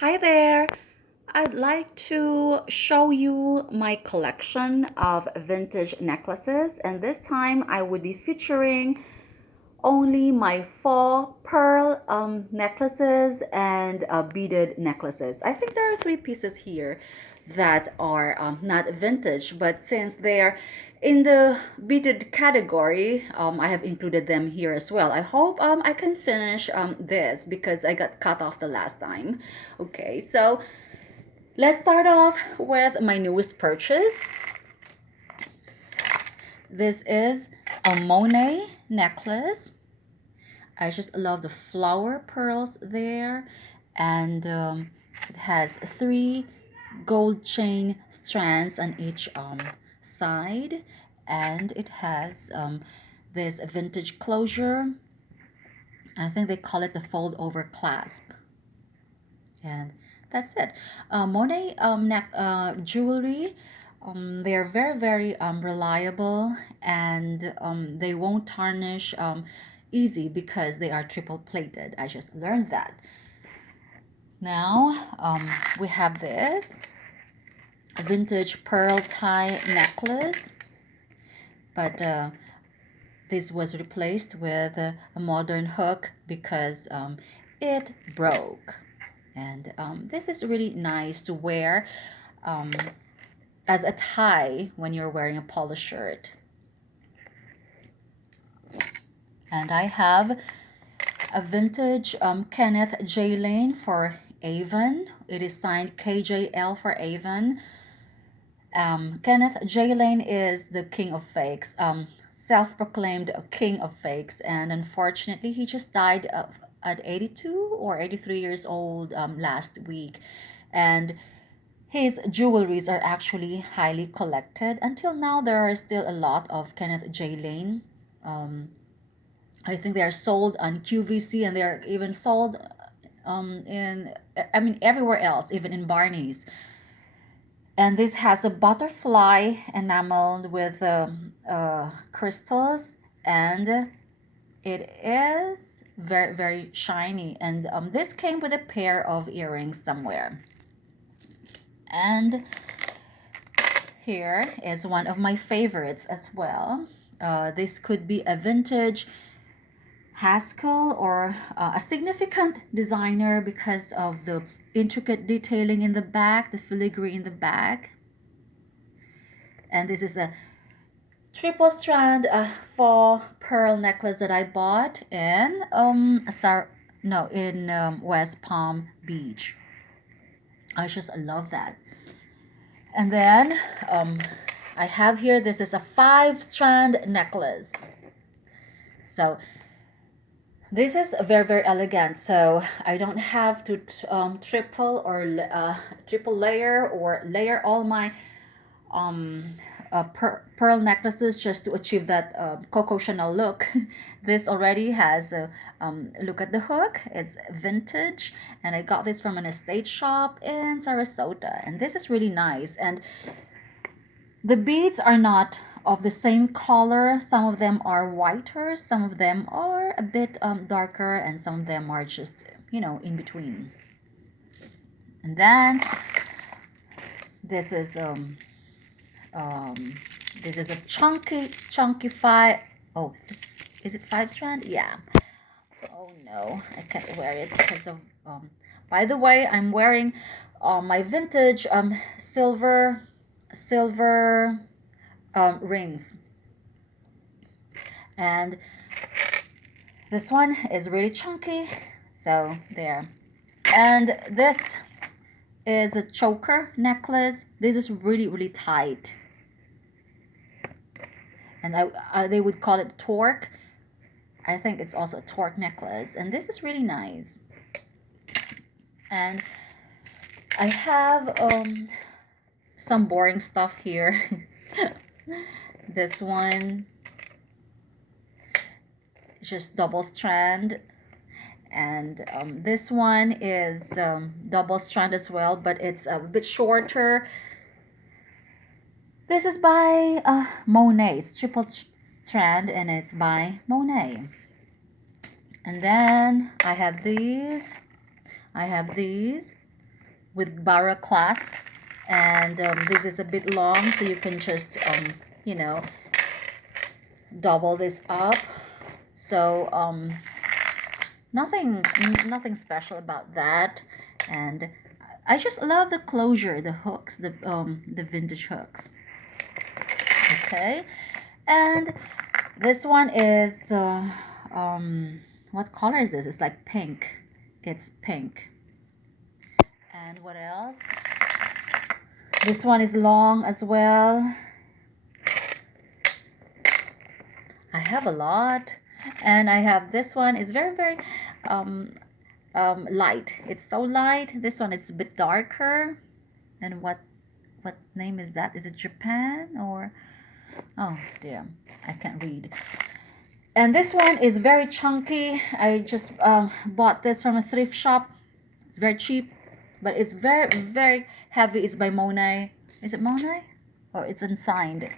Hi there. I'd like to show you my collection of vintage necklaces, and this time I would be featuring only my faux pearl necklaces and beaded necklaces. I think there are three pieces here that are not vintage, but since they're in the beaded category, I have included them here as well. I hope I can finish this because I got cut off the last time. Okay, so let's start off with my newest purchase. This is a Monet necklace. I just love the flower pearls there, and it has three gold chain strands on each side, and it has this vintage closure. I think they call it the fold over clasp, and that's it. Monet jewelry. They are very reliable, and they won't tarnish easy because they are triple plated. I just learned that. Now we have this vintage pearl tie necklace, but this was replaced with a modern hook because it broke. And this is really nice to wear as a tie when you're wearing a polo shirt. And I have a vintage Kenneth J. Lane for Avon. It is signed KJL for Avon. Kenneth J. Lane is the king of fakes, self-proclaimed king of fakes, and unfortunately he just died at 82 or 83 years old last week. And his jewelries are actually highly collected. Until now, there are still a lot of Kenneth J. Lane. I think they are sold on QVC, and they are even sold everywhere else, even in Barney's. And this has a butterfly enameled with crystals, and it is very shiny. And this came with a pair of earrings somewhere. And here is one of my favorites as well. This could be a vintage Haskell or a significant designer because of the intricate detailing in the back, the filigree in the back. And this is a triple strand faux pearl necklace that I bought in West Palm Beach. I just love that. And then I have here, this is a 5-strand necklace. So this is very elegant. So I don't have to triple layer or layer all my pearl necklaces just to achieve that Coco Chanel look. This already has a look at the hook. It's vintage, and I got this from an estate shop in Sarasota, and this is really nice. And the beads are not of the same color. Some of them are whiter, some of them are a bit darker, and some of them are just in between. And then this is a chunky five. Oh, is it 5-strand? Yeah. Oh no, I can't wear it because of by the way, I'm wearing my vintage silver rings, and this one is really chunky, so there. And this is a choker necklace. This is really tight, and they would call it torque. I think it's also a torque necklace, and this is really nice. And I have some boring stuff here. This one just double strand, and this one is double strand as well, but it's a bit shorter. This is by Monet. It's triple strand, and it's by Monet. And then I have these. with barrel clasp, and this is a bit long, so you can just you know, double this up. So nothing special about that. And I just love the closure, the hooks, the vintage hooks. Okay, and this one is what color is this? It's like pink. It's pink. And what else? This one is long as well. I have a lot. And I have this one is very light. It's so light. This one is a bit darker. And what name is that? Is it Japan or, oh dear, I can't read. And this one is very chunky. I just bought this from a thrift shop. It's very cheap, but it's very heavy. It's by Monet. Is it Monet? Or it's unsigned.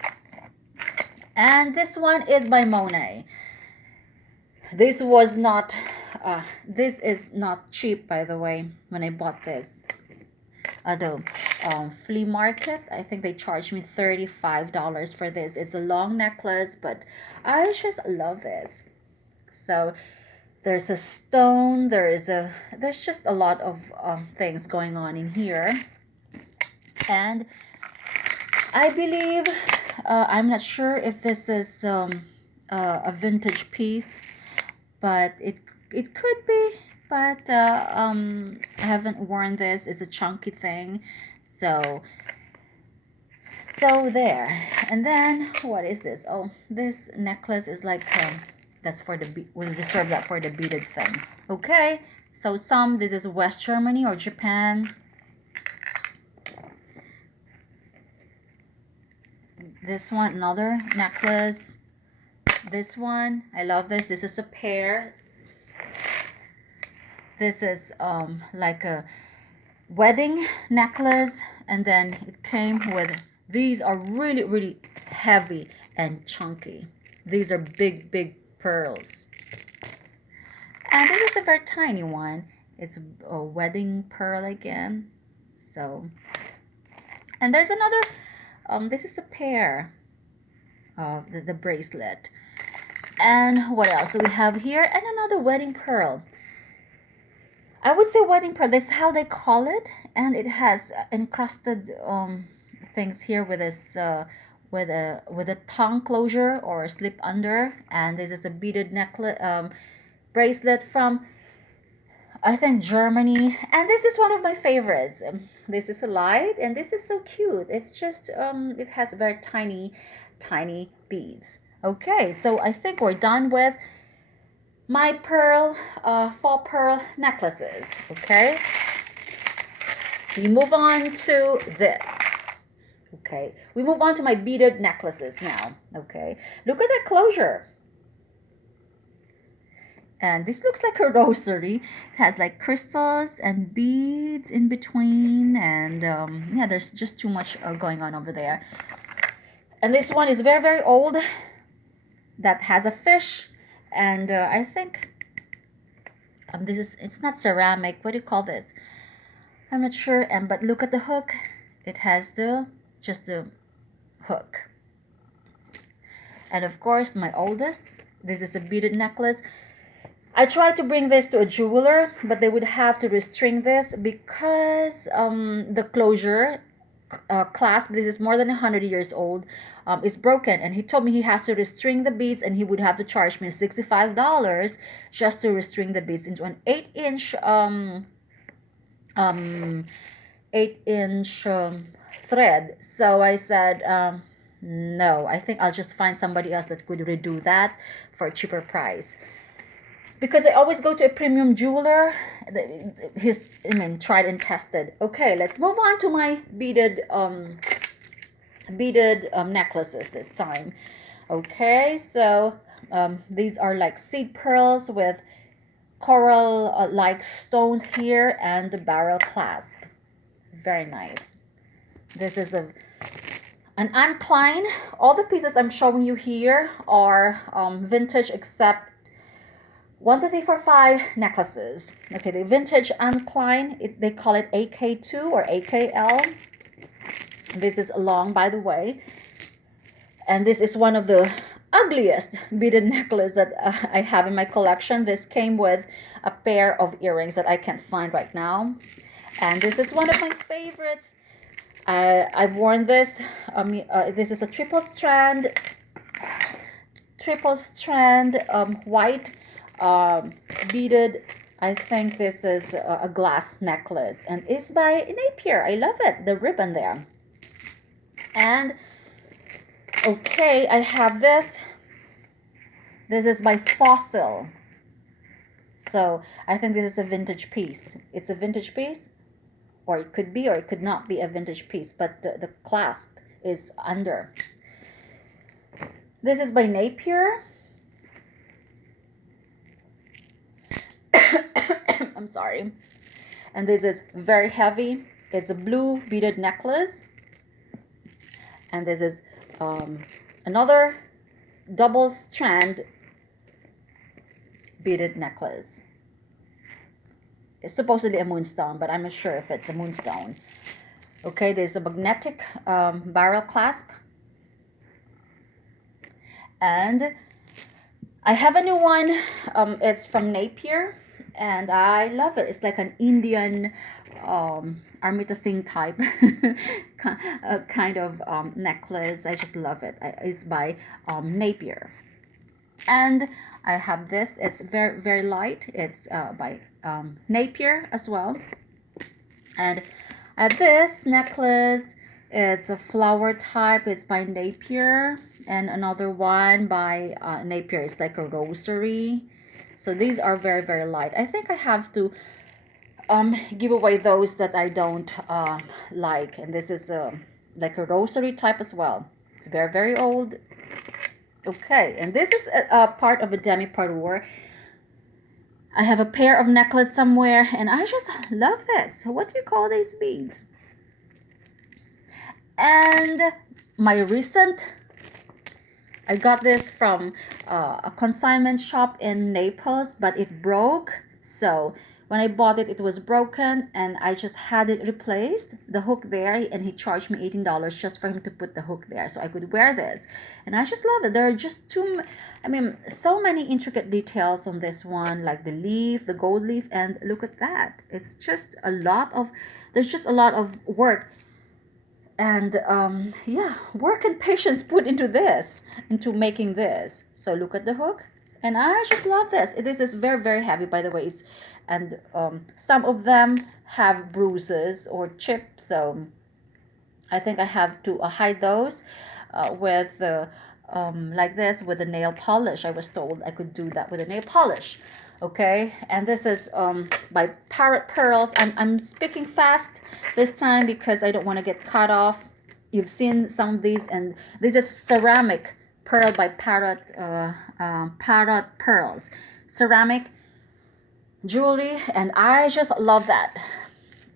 And this one is by Monet. This was not, this is not cheap, by the way, when I bought this. The flea market, I think they charged me $35 for this. It's a long necklace, but I just love this. So there's a stone, there's just a lot of things going on in here. And I believe, I'm not sure if this is a vintage piece, but it could be. But I haven't worn this. It's a chunky thing, so there. And then what is this? Oh, this necklace is like that's for the we'll reserve that for the beaded thing. Okay, so this is West Germany or Japan. This one, another necklace. This one, I love this. This is a pair. This is like a wedding necklace, and then it came with, these are really heavy and chunky. These are big pearls. And this is a very tiny one. It's a wedding pearl again. So, and there's another, this is a pair of the bracelet. And what else do we have here? And another wedding pearl. I would say wedding pearl. That's how they call it, and it has encrusted things here with this with a tongue closure or slip under. And this is a beaded necklace bracelet from, I think, Germany. And this is one of my favorites. This is a light, and this is so cute. It's just it has very tiny beads. Okay, so I think we're done with my faux pearl necklaces. Okay, we move on to this. Okay, we move on to my beaded necklaces now. Okay, look at that closure. And this looks like a rosary. It has like crystals and beads in between, and yeah, there's just too much going on over there. And this one is very old. That has a fish. And I think it's not ceramic. What do you call this? I'm not sure. But look at the hook. It has just the hook. And of course, my oldest. This is a beaded necklace. I tried to bring this to a jeweler, but they would have to restring this because the closure clasp, this is more than 100 years old, is broken, and he told me he has to restring the beads, and he would have to charge me $65 just to restring the beads into an 8-inch 8-inch thread. So I said no, I think I'll just find somebody else that could redo that for a cheaper price, because I always go to a premium jeweler. He's, tried and tested. Okay, let's move on to my beaded necklaces this time. Okay, so these are like seed pearls with coral like stones here and the barrel clasp. Very nice. This is an Anklein. All the pieces I'm showing you here are vintage, except 1, 2, 3, 4, 5 necklaces. Okay, the vintage Klein, they call it AK2 or AKL. This is long, by the way. And this is one of the ugliest beaded necklace that I have in my collection. This came with a pair of earrings that I can't find right now. And this is one of my favorites. I've worn this. This is a triple strand white beaded. I think this is a glass necklace, and it's by Napier. I love it, the ribbon there. And okay, I have this. This is by Fossil. So I think this is a vintage piece. It's a vintage piece, or it could be, or it could not be a vintage piece, but the clasp is under. This is by Napier. I'm sorry. And this is very heavy. It's a blue beaded necklace. And this is another double strand beaded necklace. It's supposedly a moonstone, but I'm not sure if it's a moonstone. Okay, there's a magnetic barrel clasp. And I have a new one. It's from Napier, and I love it. It's like an Indian Amrita Singh type kind of necklace. I just love it. It's by Napier. And I have this. It's very, very light. It's by Napier as well. And I have this necklace. It's a flower type. It's by Napier. And another one by Napier. It's like a rosary. So these are very, very light. I think I have to give away those that I don't like. And this is like a rosary type as well. It's very, very old. Okay, and this is a part of a demi-parure. I have a pair of necklace somewhere, and I just love this. What do you call these beads? And my recent, I got this from a consignment shop in Naples, but it broke. So when I bought it, it was broken, and I just had it replaced, the hook there, and he charged me $18 just for him to put the hook there so I could wear this. And I just love it. There are just so many intricate details on this one, like the leaf, the gold leaf, and look at that. It's just there's just a lot of work. And yeah, work and patience put into making this. So look at the hook. And I just love this. This is very, very heavy, by the way. And some of them have bruises or chips. So I think I have to hide those with like this with a nail polish. I was told I could do that with a nail polish. Okay, and this is by Parrot Pearls. I'm speaking fast this time because I don't want to get cut off. You've seen some of these, and this is ceramic pearl by Parrot Pearls. Ceramic jewelry, and I just love that.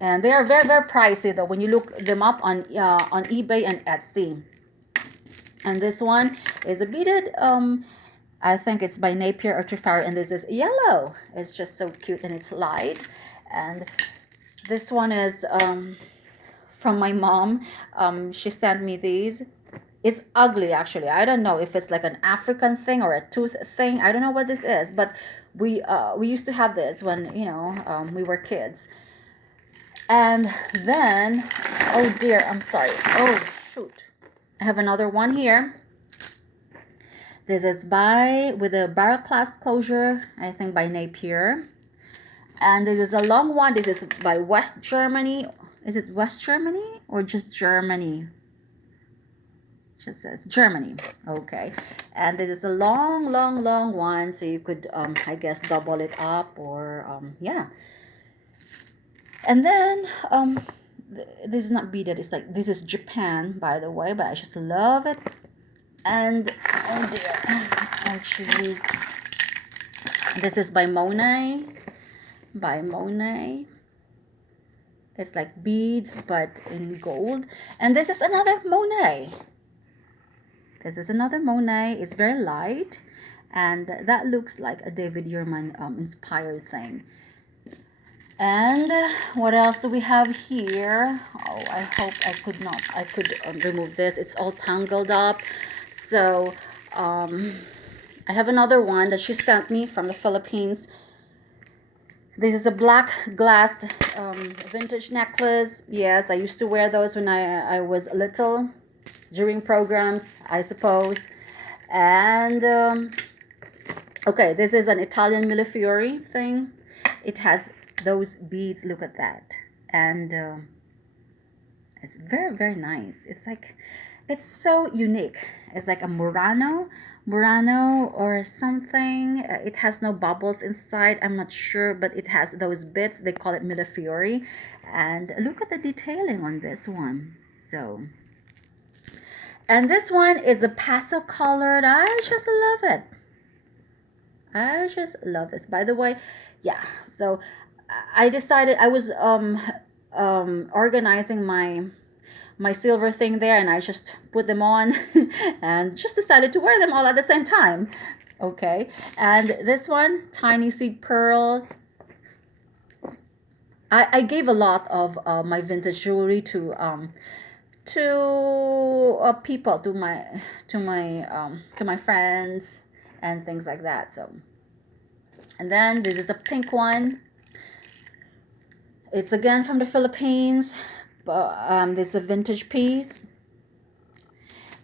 And they are very, very pricey though when you look them up on eBay and Etsy. And this one is a beaded I think it's by Napier or Trifaro, and this is yellow. It's just so cute, and it's light. And this one is from my mom. She sent me these. It's ugly, actually. I don't know if it's like an African thing or a tooth thing. I don't know what this is, but we used to have this when we were kids. And then, oh dear, I'm sorry. Oh shoot, I have another one here. This is with a barrel clasp closure, I think by Napier. And this is a long one. This is by West Germany. Is it West Germany or just Germany? It just says Germany. Okay. And this is a long, long, long one. So you could, I guess, double it up or, yeah. And then, this is not beaded. It's like, this is Japan, by the way, but I just love it. And oh dear, oh jeez, this is by Monet. It's like beads but in gold. And this is another Monet. It's very light, and that looks like a David Yurman inspired thing. And what else do we have here? Oh, I hope I could remove this. It's all tangled up. So I have another one that she sent me from the Philippines. This is a black glass vintage necklace. Yes, I used to wear those when I was little, during programs, I suppose. And okay, this is an Italian Millefiori thing. It has those beads. Look at that. And it's very, very nice. It's like, it's so unique. It's like a Murano or something. It has no bubbles inside. I'm not sure, but it has those bits. They call it Millefiori. And look at the detailing on this one. So, and this one is a pastel colored. I just love it. I just love this. By the way, yeah. So I decided I was organizing my silver thing there, and I just put them on and just decided to wear them all at the same time. Okay, and this one, tiny seed pearls. I gave a lot of my vintage jewelry to people, to my friends and things like that. So, and then this is a pink one. It's again from the Philippines. This is a vintage piece,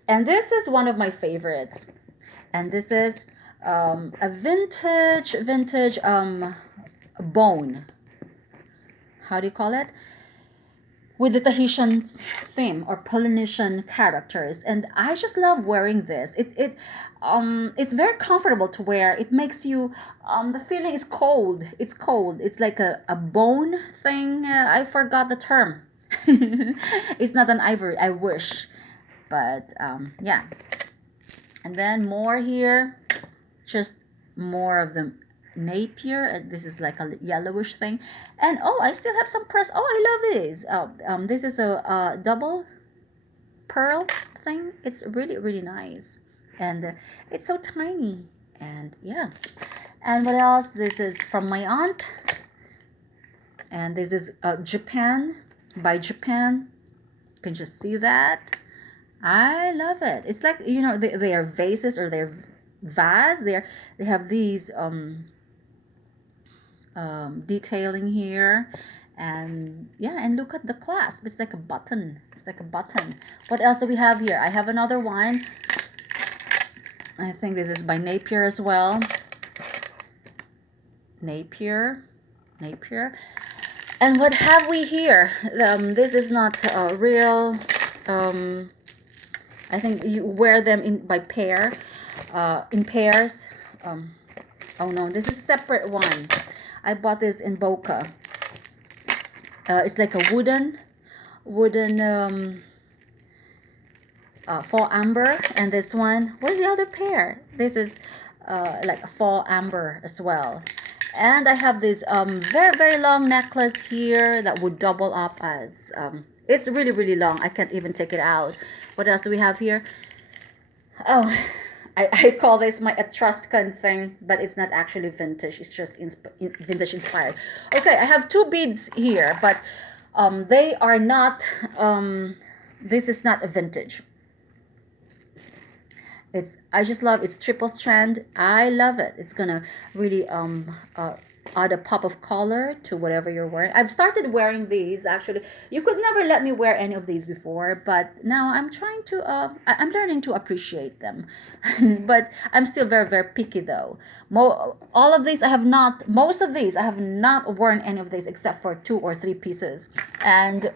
and this is one of my favorites. And this is a vintage bone. How do you call it? With the Tahitian theme or Polynesian characters, and I just love wearing this. It's very comfortable to wear. It makes you the feeling is cold. It's cold. It's like a bone thing. I forgot the term. It's not an ivory. I wish, but yeah. And then more here, just more of the Napier. This is like a yellowish thing, and oh, I still have some press. Oh, I love this. This is a double pearl thing. It's really, really nice, and it's so tiny. And yeah, and what else? This is from my aunt, and this is Japan, by Japan. You can just see that. I love it. It's like, you know, they are vases, or they're vase. They have these detailing here, and yeah, and look at the clasp. It's like a button. It's like a button. What else do we have here? I have another one. I think this is by Napier as well. Napier. And what have we here? This is not real. I think you wear them in pairs. Oh no, this is a separate one. I bought this in Boca. It's like a wooden faux amber, and this one. Where's the other pair? This is like a faux amber as well. And I have this very, very long necklace here that would double up as it's really, really long. I can't even take it out. What else do we have here? Oh, I call this my Etruscan thing, but it's not actually vintage. It's just vintage inspired. Okay, I have two beads here, but they are not, this is not a vintage. I just love it's triple strand. I love it. It's gonna really add a pop of color to whatever you're wearing. I've started wearing these actually. You could never let me wear any of these before, but now I'm trying to I'm learning to appreciate them. But I'm still very, very picky though. All of these I have not, most of these I have not worn any of these except for 2 or 3 pieces. And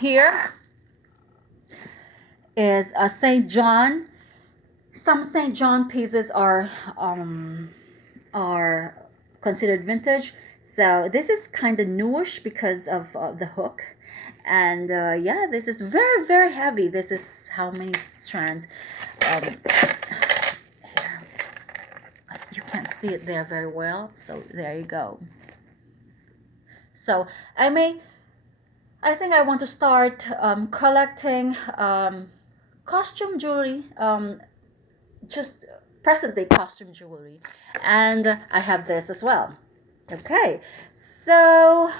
here is a St. John. Some St. John pieces are considered vintage. So this is kind of newish because of the hook. And yeah, this is very, very heavy. This is how many strands? Here. You can't see it there very well. So there you go. So I think I want to start collecting costume jewelry. Just present day costume jewelry. And I have this as well. Okay, so,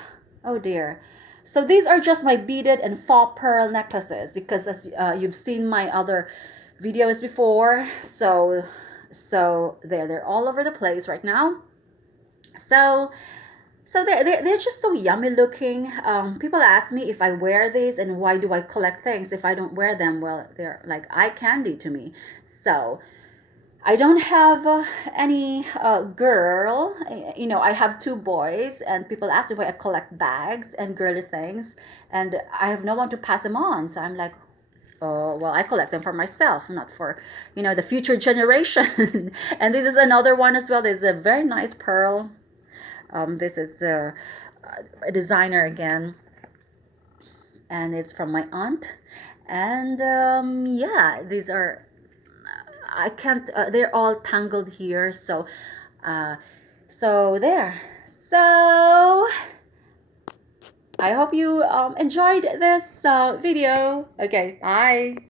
oh dear. So these are just my beaded and faux pearl necklaces, because as you've seen my other videos before, so they're all over the place right now. So they're just so yummy looking. People ask me if I wear these and why do I collect things if I don't wear them. Well, they're like eye candy to me. So I don't have any girl. I have two boys, and people ask me why I collect bags and girly things, and I have no one to pass them on. So I'm like, oh, well, I collect them for myself, not for, the future generation. And this is another one as well. There's a very nice pearl. This is a designer again, and it's from my aunt. And yeah, these are, I can't, they're all tangled here. So there. So I hope you enjoyed this video. Okay, bye.